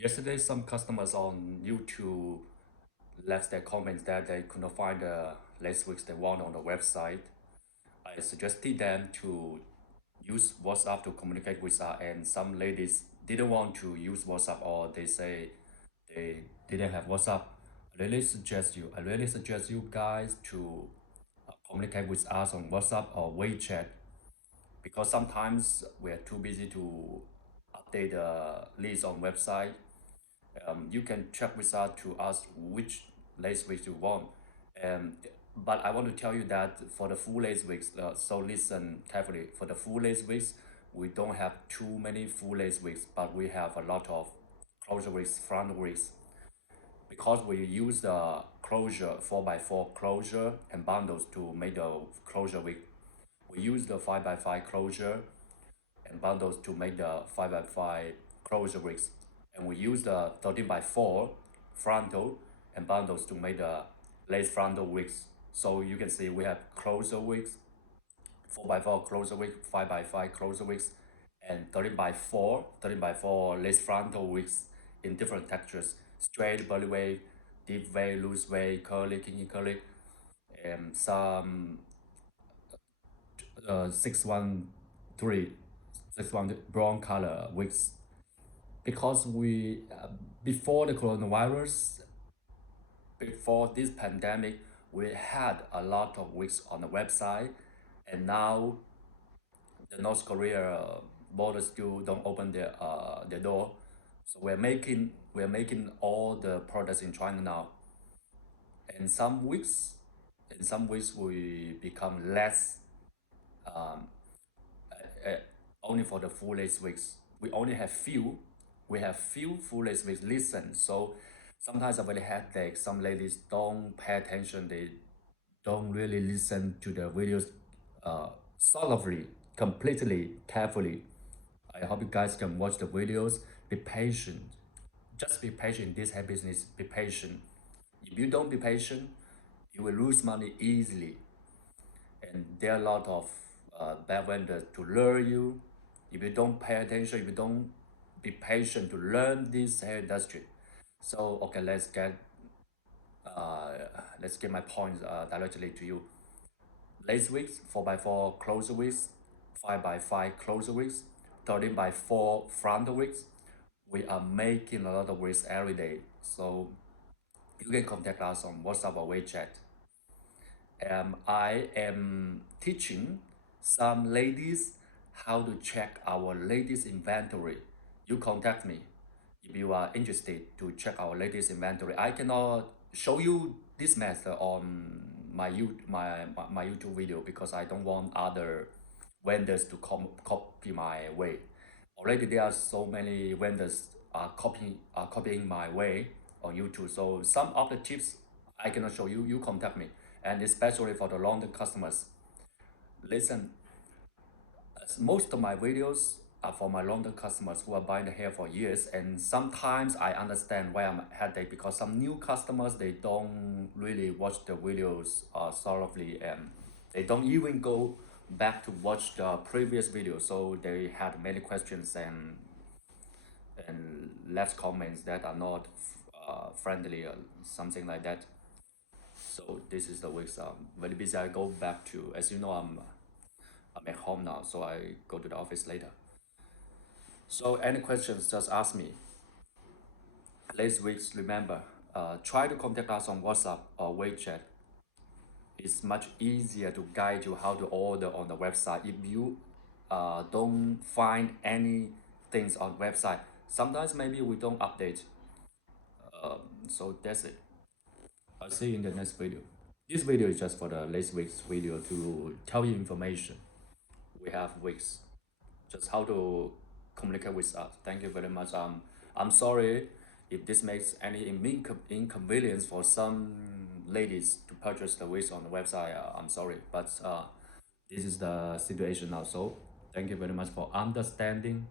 Yesterday, some customers on YouTube left their comments that they could not find the lace wigs they want on the website. I suggested them to use WhatsApp to communicate with us, and some ladies didn't want to use WhatsApp, or they say they didn't have WhatsApp. I really suggest you guys to communicate with us on WhatsApp or WeChat, because sometimes we're too busy to update the list on website. You can check with us to ask which lace wigs you want. Um, but I want to tell you that for the full lace wigs, so listen carefully. For the full lace wigs, we don't have too many full lace wigs, but we have a lot of closure wigs, front wigs. Because we use the closure 4x4 closure and bundles to make the closure wig. We use the 5x5 closure and bundles to make the 5x5 closure wigs. And we use the 13x4 frontal and bundles to make the lace frontal wigs. So you can see we have closure wigs, 4x4 closure wig, 5x5 closure wigs, and 13x4 lace frontal wigs in different textures: straight, belly wave, deep wave, loose wave, curly, kinky curly, and some 613 brown color wigs. Because we before the coronavirus, before this pandemic, we had a lot of wigs on the website, and now the North Korea border still don't open their door. So we're making all the products in China now, and some weeks we become less, uh, only for the full lace wigs. We only have few full lace wigs listen. So sometimes I really headache. Some ladies don't pay attention. They don't really listen to the videos solidly, completely, carefully. I hope you guys can watch the videos. Be patient. Just be patient in this hair business. Be patient. If you don't be patient, you will lose money easily. And there are a lot of bad vendors to lure you. If you don't pay attention, if you don't be patient to learn this hair industry. So okay, uh, let's get my points directly to you. Lace wigs, 4x4 closure wigs, 5x5 closure wigs, 13x4 front wigs. We are making a lot of wigs every day. So you can contact us on WhatsApp or WeChat. I am teaching some ladies how to check our latest inventory. You contact me if you are interested to check our latest inventory. I cannot show you this method on my YouTube video because I don't want other vendors to copy my way. Already there are so many vendors copying my way on YouTube. So some of the tips I cannot show you. You contact me, and especially for the long-term customers. Listen, most of my videos are for my long-term customers who are buying the hair for years, and sometimes I understand why I'm headache because some new customers, they don't really watch the videos thoroughly, and they don't even go back to watch the previous video. So they had many questions and left comments that are not friendly or something like that. So this is the week. Very busy. I go back to, as you know, I'm at home now, so I go to the office later. So any questions, just ask me. Last week's remember, try to contact us on WhatsApp or WeChat. It's much easier to guide you how to order on the website. If you don't find any things on website, sometimes maybe we don't update. So that's it. I'll see you in the next video. This video is just for the last week's video to tell you information. We have weeks, just how to communicate with us. Thank you very much. I'm sorry if this makes any inconvenience for some ladies to purchase the wigs on the website. I'm sorry, but this is the situation now. So thank you very much for understanding.